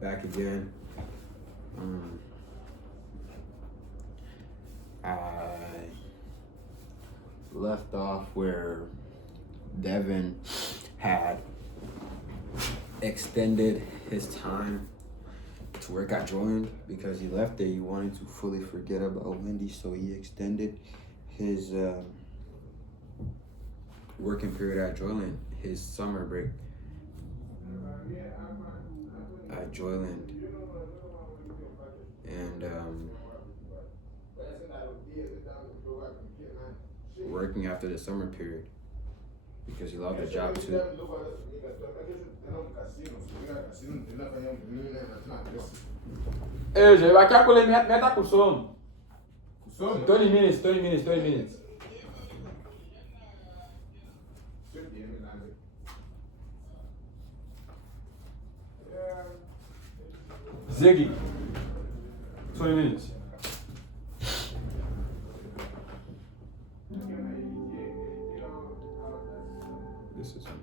back again. I left off where Devin had extended his time to work at JOYLAND because he left there. He wanted to fully forget about Wendy, so he extended his working period at JOYLAND, his summer break at JOYLAND, and working after the summer period because he loved the job too. Hey, je vais calculer mettre pour somme. 20 minutes, 20 minutes, 20 minutes. Ziggy. 20 minutes. This is him.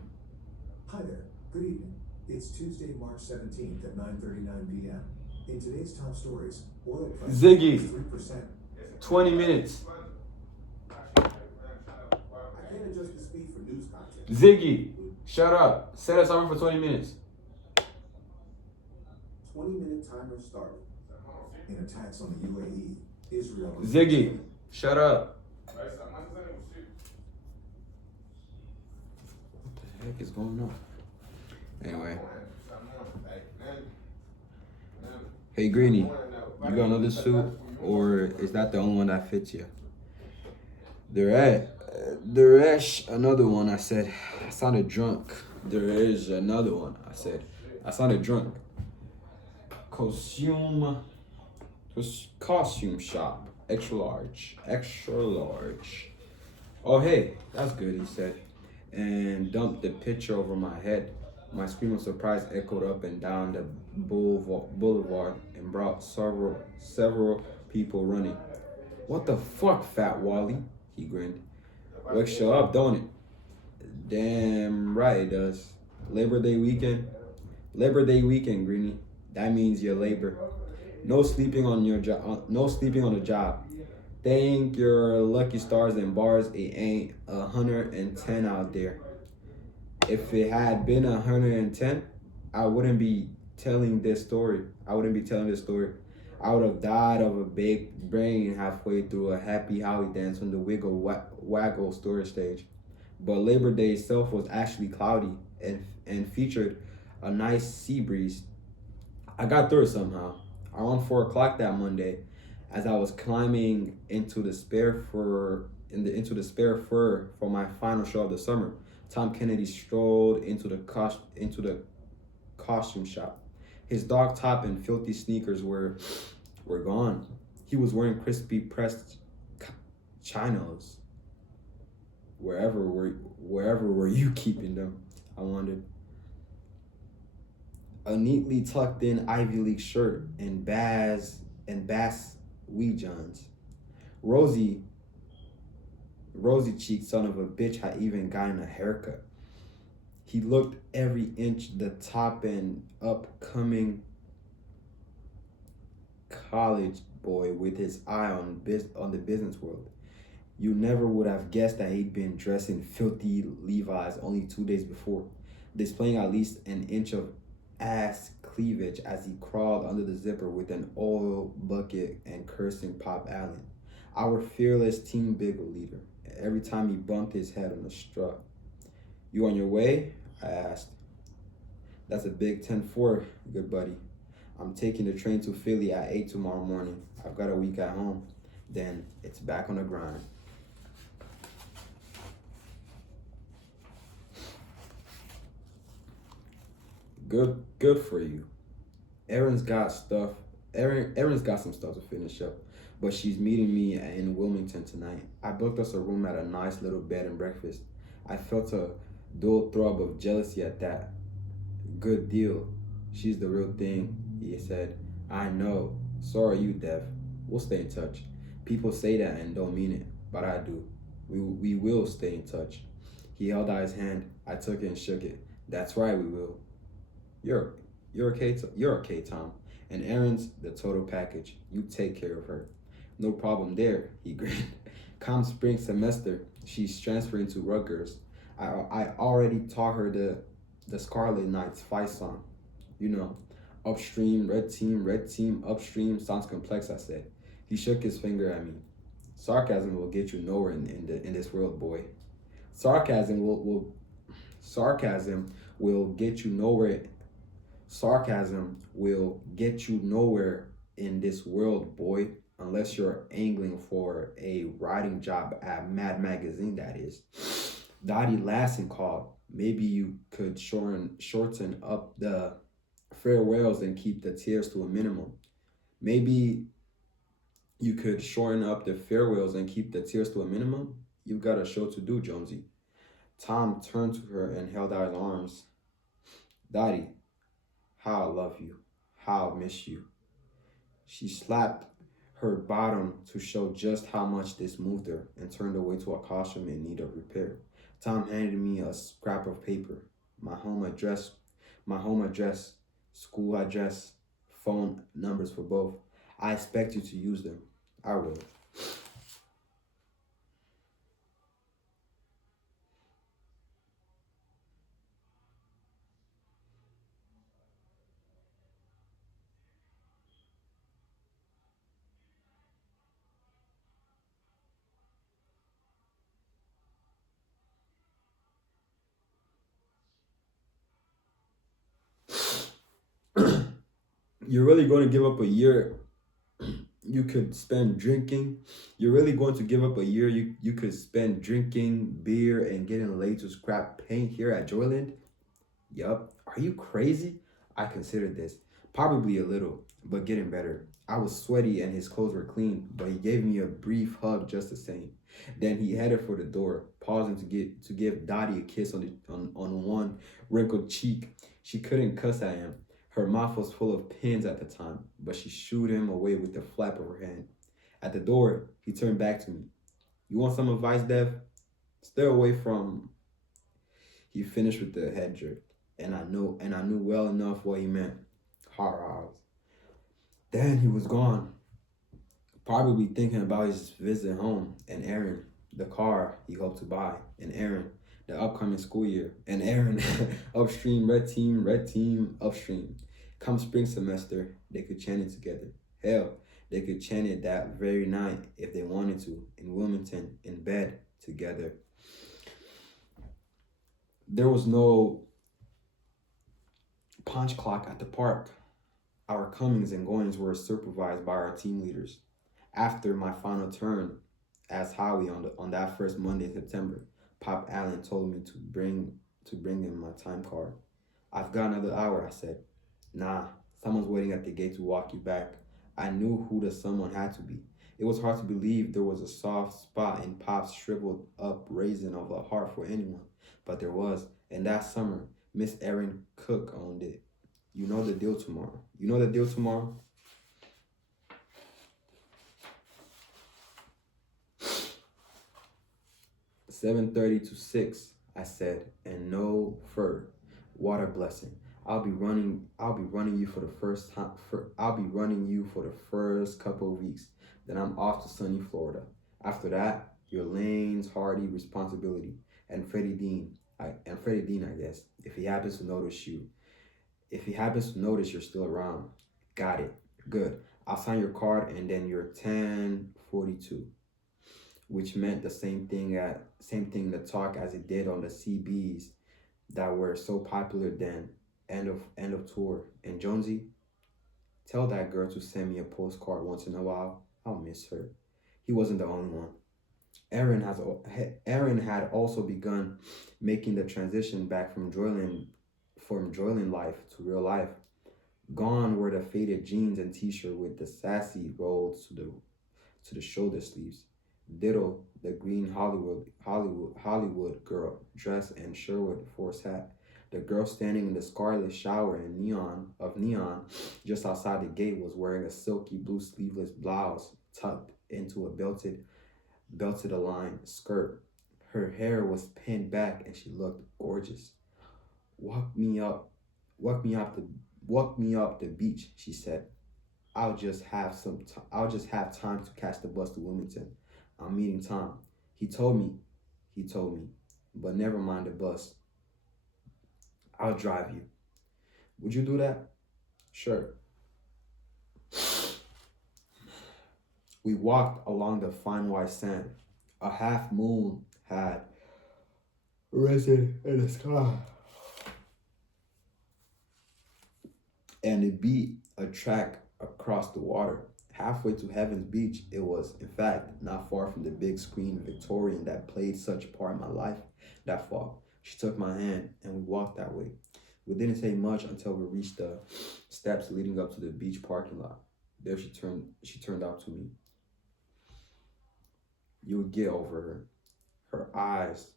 Hi there. Good evening. It's Tuesday, March 17th at 9:39 p.m. In today's top stories, oil prices Ziggy. 3%. 20 minutes. I can't adjust the speed for news content. Ziggy, shut up. Set us up for 20 minutes. 20-minute timer started. In attacks on the UAE, Israel. Ziggy, shut up. What the heck is going on? Anyway. Hey Greenie, you got another suit, or is that the only one that fits you? There is another one. I said, I sounded drunk. There is another one. I said, I sounded drunk. Costume shop, extra large. Oh hey, that's good, he said, and dumped the picture over my head. My scream of surprise echoed up and down the boulevard and brought several people running. What the fuck, Fat Wally? He grinned. Wakes you up, don't it? Damn right it does. Labor Day weekend, Greenie. That means your labor. No sleeping on your job. No sleeping on the job. Thank your lucky stars and bars. It ain't 110 out there. If it had been 110, I wouldn't be telling this story. I would have died of a big brain halfway through a happy Howie dance on the Waggle storage stage. But Labor Day itself was actually cloudy and featured a nice sea breeze. I got through it somehow. Around 4 o'clock that Monday, as I was climbing into the spare fur for my final show of the summer, Tom Kennedy strolled into the costume shop. His dog top and filthy sneakers were gone. He was wearing crispy pressed chinos. Wherever were you keeping them? I wondered. A neatly tucked in Ivy League shirt and bass wee johns. Rosy cheeked son of a bitch had even gotten a haircut. He looked every inch the top and upcoming college boy with his eye on the business world. You never would have guessed that he'd been dressed in filthy Levi's only 2 days before, displaying at least an inch of ass cleavage as he crawled under the zipper with an oil bucket and cursing Pop Allen, our fearless team Biggle leader, every time he bumped his head on the strut. You on your way? I asked. That's a big 10-4, good buddy. I'm taking the train to Philly at 8 tomorrow morning. I've got a week at home. Then it's back on the grind. Good for you. Erin's got some stuff to finish up, but she's meeting me in Wilmington tonight. I booked us a room at a nice little bed and breakfast. I felt a dual throb of jealousy at that. Good deal. She's the real thing, he said. I know. So are you, Dev. We'll stay in touch. People say that and don't mean it, but I do. We will stay in touch. He held out his hand. I took it and shook it. That's right, we will. You're okay, Tom. And Erin's the total package. You take care of her. No problem there, he grinned. Come spring semester, she's transferring to Rutgers. I already taught her the Scarlet Knights fight song. You know, upstream, red team, upstream. Sounds complex, I said. He shook his finger at me. Sarcasm will get you nowhere in this world, boy. Sarcasm will sarcasm will get you nowhere. Sarcasm will get you nowhere in this world, boy, unless you're angling for a writing job at Mad Magazine, that is. Dottie laughed and called. Maybe you could shorten up the farewells and keep the tears to a minimum. Maybe you could shorten up the farewells and keep the tears to a minimum. You've got a show to do, Jonesy. Tom turned to her and held out his arms. Dottie, how I love you. How I miss you. She slapped her bottom to show just how much this moved her and turned away to a costume in need of repair. Tom handed me a scrap of paper. My home address, school address, phone numbers for both. I expect you to use them. I will. You're really going to give up a year you could spend drinking? You're really going to give up a year you could spend drinking beer and getting laid to scrap paint here at Joyland? Yup. Are you crazy? I considered this. Probably a little, but getting better. I was sweaty and his clothes were clean, but he gave me a brief hug just the same. Then he headed for the door, pausing to give Dottie a kiss on one wrinkled cheek. She couldn't cuss at him. Her mouth was full of pins at the time, but she shooed him away with the flap of her hand. At the door, he turned back to me. You want some advice, Dev? Stay away from. He finished with the head jerk, and I knew well enough what he meant. Hard eyes. Then he was gone, probably thinking about his visit home, and Aaron, the car he hoped to buy, and Aaron, the upcoming school year, and Aaron, upstream, red team, upstream. Come spring semester, they could chant it together. Hell, they could chant it that very night if they wanted to, in Wilmington, in bed, together. There was no punch clock at the park. Our comings and goings were supervised by our team leaders. After my final turn as Howie on that first Monday in September, Pop Allen told me to bring in my time card. I've got another hour, I said. Nah, someone's waiting at the gate to walk you back. I knew who the someone had to be. It was hard to believe there was a soft spot in Pop's shriveled up raisin of a heart for anyone, but there was. And that summer, Miss Erin Cook owned it. You know the deal tomorrow. 7:30 to 6, I said, and no fur. What a blessing. I'll be running you for the first time. I'll be running you for the first couple of weeks. Then I'm off to sunny Florida. After that, your Lane's Hardy responsibility and Freddie Dean. I guess, if he happens to notice you're still around. Got it. Good. I'll sign your card and then your 1042, which meant the same thing in the talk as it did on the CBs that were so popular then. End of tour. And Jonesy, tell that girl to send me a postcard once in a while. I'll miss her. He wasn't the only one. Aaron had also begun making the transition back from Joyland life to real life. Gone were the faded jeans and t-shirt with the sassy rolls to the shoulder sleeves. Ditto the green Hollywood girl dress and Sherwood Force hat. The girl standing in the scarlet shower in neon just outside the gate was wearing a silky blue sleeveless blouse tucked into a belted align skirt. Her hair was pinned back and she looked gorgeous. Walk me up Walk me up the beach, she said. I'll just have time to catch the bus to Wilmington. I'm meeting Tom. He told me, he told me, but never mind the bus. I'll drive you. Would you do that? Sure. We walked along the fine white sand. A half moon had risen in the sky, and it beat a track across the water. Halfway to Heaven's Beach, it was, in fact, not far from the big screen Victorian that played such a part in my life that fall. She took my hand and we walked that way. We didn't say much until we reached the steps leading up to the beach parking lot. There she turned out to me. You would get over her. Her eyes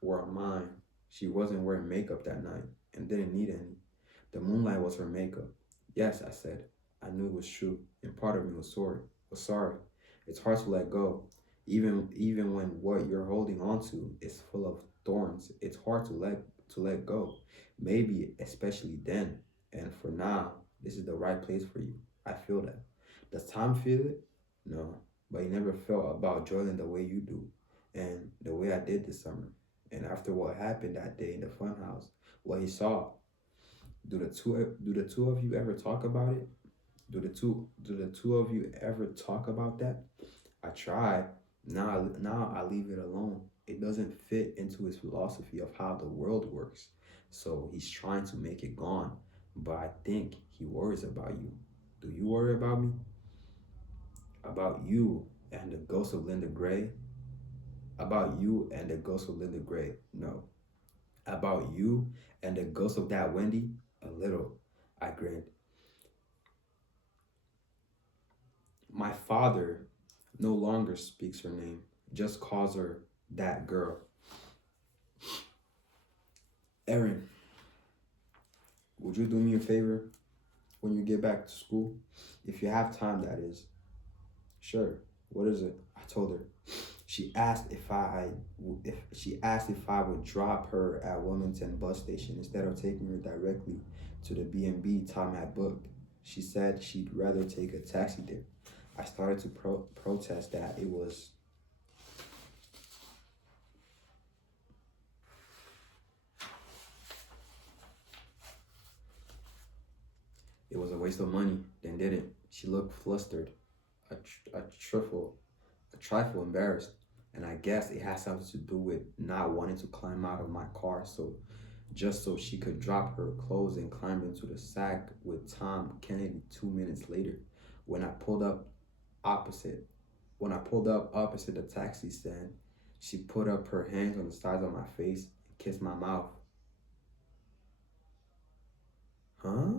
were on mine. She wasn't wearing makeup that night and didn't need any. The moonlight was her makeup. Yes, I said. I knew it was true, and part of me was sorry. It's hard to let go. Even when what you're holding on to is full of thorns, it's hard to let go. Maybe especially then. And for now, this is the right place for you. I feel that. Does Tom feel it? No. But he never felt about JOYLAND the way you do. And the way I did this summer. And after what happened that day in the funhouse, what he saw, do the two of you ever talk about it? Do the two of you ever talk about that? I tried. Now I leave it alone. It doesn't fit into his philosophy of how the world works. So he's trying to make it gone. But I think he worries about you. Do you worry about me? About you and the ghost of Linda Gray? About you and the ghost of Linda Gray? No. About you and the ghost of that Wendy? A little. I grinned. My father no longer speaks her name, just calls her that girl. Erin, would you do me a favor when you get back to school? If you have time, that is. Sure. What is it? I told her. She asked if I would drop her at Wilmington bus station instead of taking her directly to the B&B Tom had booked. She said she'd rather take a taxi there. I started to protest that it was a waste of money, then didn't. She looked flustered, a trifle embarrassed, and I guess it had something to do with not wanting to climb out of my car, so she could drop her clothes and climb into the sack with Tom Kennedy 2 minutes later. When I pulled up opposite the taxi stand, she put up her hands on the sides of my face and kissed my mouth. Huh?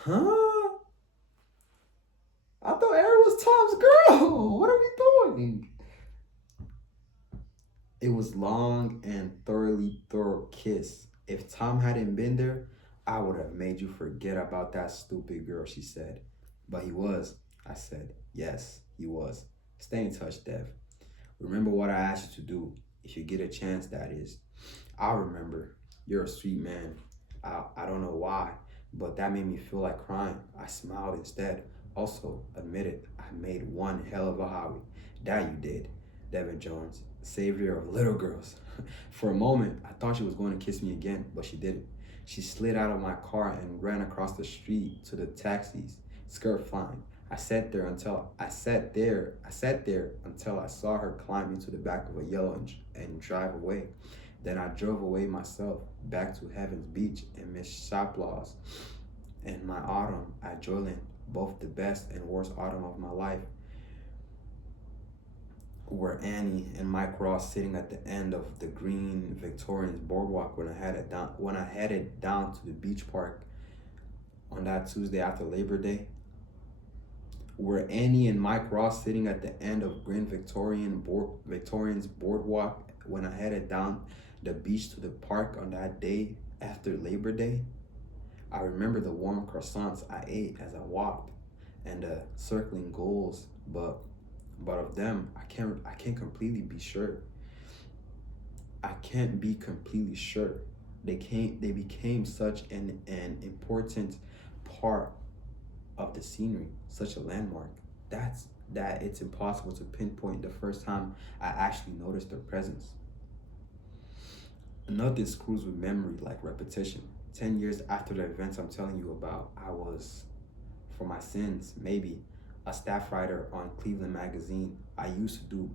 Huh? I thought Erin was Tom's girl. What are we doing? It was long and thorough kiss. If Tom hadn't been there, I would have made you forget about that stupid girl, she said. But he was, I said. Yes, he was. Stay in touch, Dev. Remember what I asked you to do. If you get a chance, that is. I'll remember. You're a sweet man. I don't know why, but that made me feel like crying. I smiled instead. Also, admit it, I made one hell of a Howie. That you did. Devin Jones, savior of little girls. For a moment, I thought she was going to kiss me again, but she didn't. She slid out of my car and ran across the street to the taxis, skirt flying. I sat there until I saw her climb into the back of a yellow and drive away. Then I drove away myself, back to Heaven's Beach and Miss Shoplaw's. And my autumn at JOYLAND, both the best and worst autumn of my life, were Annie and Mike Ross sitting at the end of the green Victorian boardwalk when I headed down to the beach park on that Tuesday after Labor Day. Were Annie and Mike Ross sitting at the end of green Victorian's boardwalk when I headed down the beach to the park on that day after Labor Day? I remember the warm croissants I ate as I walked and the circling goals, but But of them, I can't completely be sure. I can't be completely sure. They became such an important part of the scenery, such a landmark. That it's impossible to pinpoint the first time I actually noticed their presence. Nothing screws with memory like repetition. 10 years after the events I'm telling you about, I was, for my sins, maybe a staff writer on Cleveland magazine. I used to do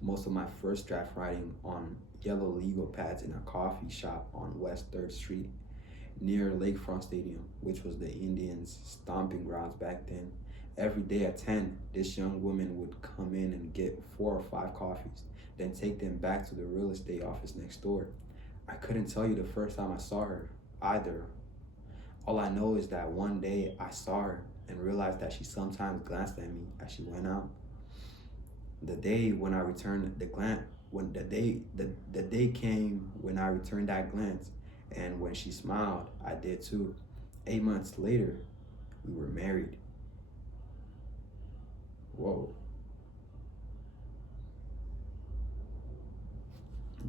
most of my first draft writing on yellow legal pads in a coffee shop on West 3rd Street near Lakefront Stadium, which was the Indians' stomping grounds back then. Every day at 10, this young woman would come in and get 4 or 5 coffees, then take them back to the real estate office next door. I couldn't tell you the first time I saw her either. All I know is that one day I saw her and realized that she sometimes glanced at me as she went out. The day when I returned the glance, when the day came when I returned that glance, and when she smiled, I did too. 8 months later, we were married. Whoa.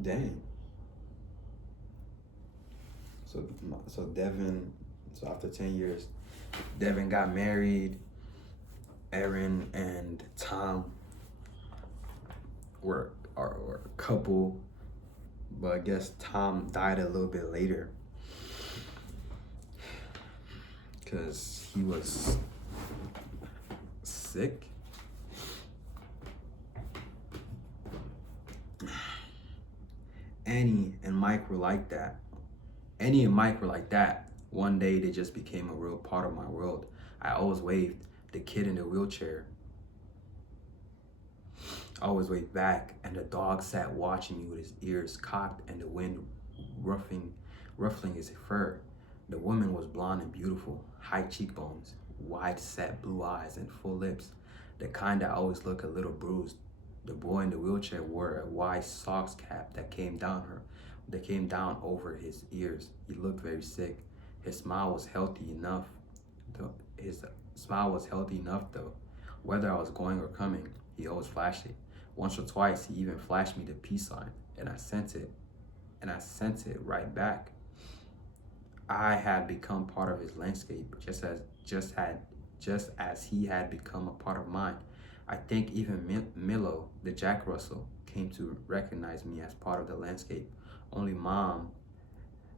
Dang. So Devin, so after 10 years, Devin got married. Aaron and Tom were a couple, but I guess Tom died a little bit later because he was sick. Annie and Mike were like that. Annie and Mike were like that. One day they just became a real part of my world. I always waved. The kid in the wheelchair always waved back, and the dog sat watching me with his ears cocked and the wind ruffling his fur. The woman was blonde and beautiful, high cheekbones, wide set blue eyes, and full lips, the kind that always look a little bruised. The boy in the wheelchair wore a wide socks cap that came down over his ears. He looked very sick. His smile was healthy enough. Though. Whether I was going or coming, he always flashed it. Once or twice, he even flashed me the peace sign, and I sent it right back. I had become part of his landscape, just as he had become a part of mine. I think even Milo, the Jack Russell, came to recognize me as part of the landscape. Only Mom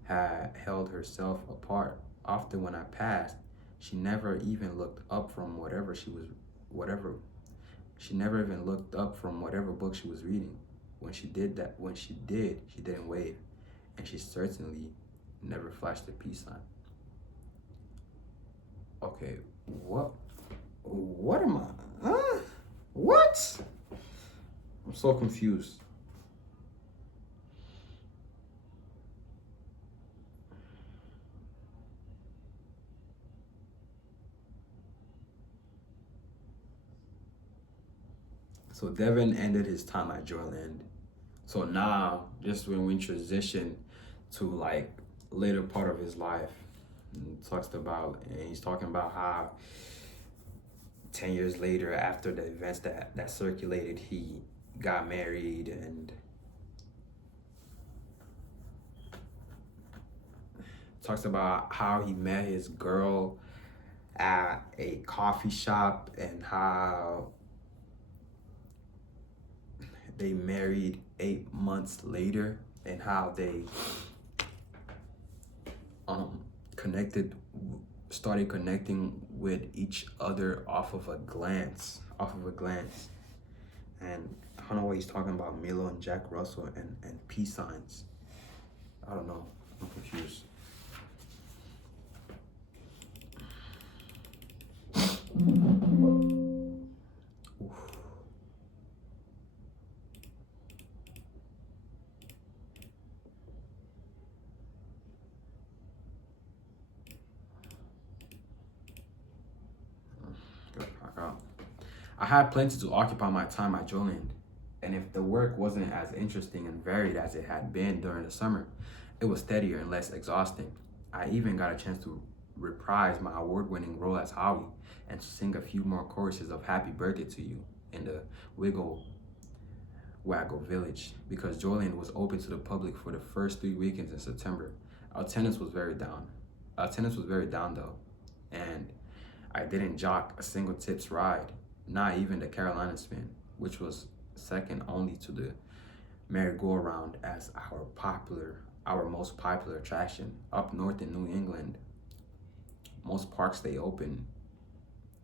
had held herself apart. Often when I passed, she never even looked up from whatever. She never even looked up from whatever book she was reading. When she did, she didn't wave, and she certainly never flashed the peace sign. Okay, what am I? What? I'm so confused. So Devin ended his time at JOYLAND. So now, just when we transition to like later part of his life, and he's talking about how 10 years later, after the events that circulated, he got married, and talks about how he met his girl at a coffee shop and how they married 8 months later, and how they started connecting with each other off of a glance. And I don't know what he's talking about, Milo and Jack Russell and peace signs. I don't know, I'm confused. I had plenty to occupy my time at JOYLAND, and if the work wasn't as interesting and varied as it had been during the summer, it was steadier and less exhausting. I even got a chance to reprise my award-winning role as Howie and to sing a few more choruses of Happy Birthday to You in the Waggle Village because Joyland was open to the public for the first 3 weekends in September. Our attendance was very down. Our attendance was very down though, and I didn't jock a single tips ride, not even the Carolina spin, which was second only to the merry-go-round as our most popular attraction. Up north in New England, most parks stay open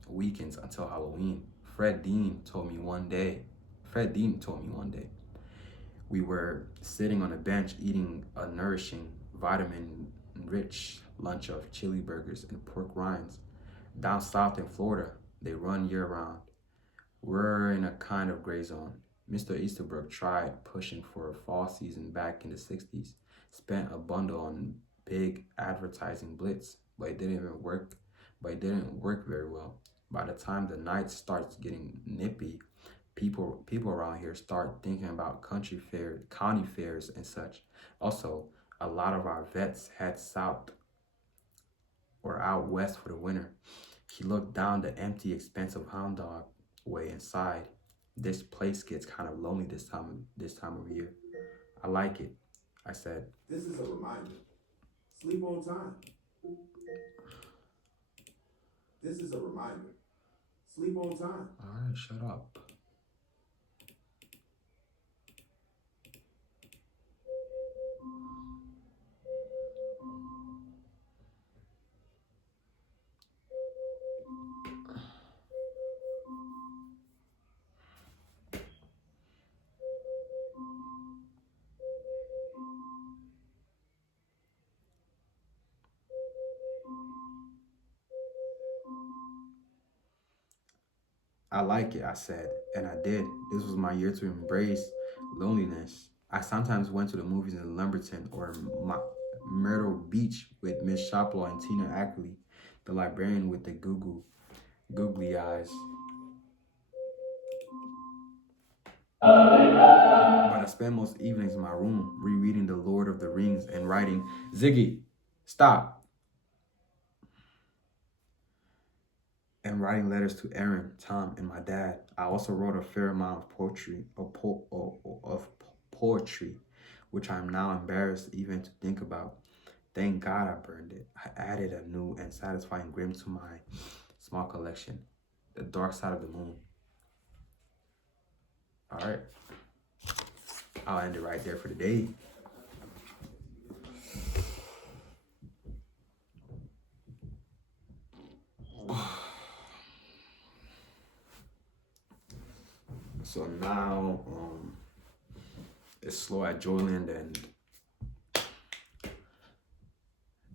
weekends until Halloween. Fred Dean told me one day, we were sitting on a bench eating a nourishing, vitamin-rich lunch of chili burgers and pork rinds. Down south in Florida, they run year-round. We're in a kind of gray zone. Mr. Easterbrook tried pushing for a fall season back in the 60s, spent a bundle on big advertising blitz, but it didn't work very well. By the time the night starts getting nippy, people around here start thinking about county fairs and such. Also, a lot of our vets head south or out west for the winter. He looked down the empty, expensive Hound Dog way and sighed. This place gets kind of lonely this time of year. I like it, I said. This is a reminder. Sleep on time. This is a reminder. Sleep on time. All right, shut up. I like it, I said, and I did. This was my year to embrace loneliness. I sometimes went to the movies in Lumberton or Myrtle Beach with Miss Shoplaw and Tina Ackley, the librarian with the googly eyes. But I spent most evenings in my room rereading The Lord of the Rings and writing, Ziggy, stop. And writing letters to Aaron, Tom, and my dad. I also wrote a fair amount of poetry, which I'm now embarrassed even to think about. Thank God I burned it. I added a new and satisfying grim to my small collection, The Dark Side of the Moon. All right, I'll end it right there for today. So now it's slow at Joyland, and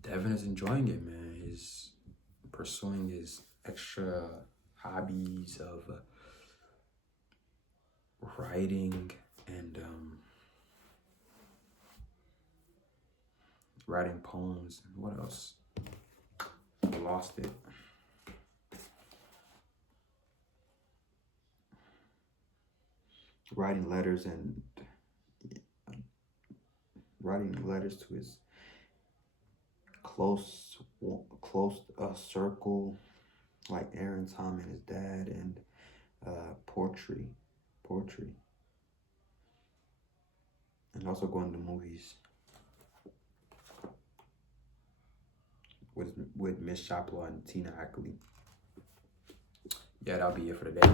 Devin is enjoying it, man. He's pursuing his extra hobbies of writing and writing poems. And what else? I lost it. Writing letters to his close circle, like Aaron, Tom, and his dad, and poetry, and also going to the movies with Miss Shoplaw and Tina Ackley. Yeah, that'll be it for today.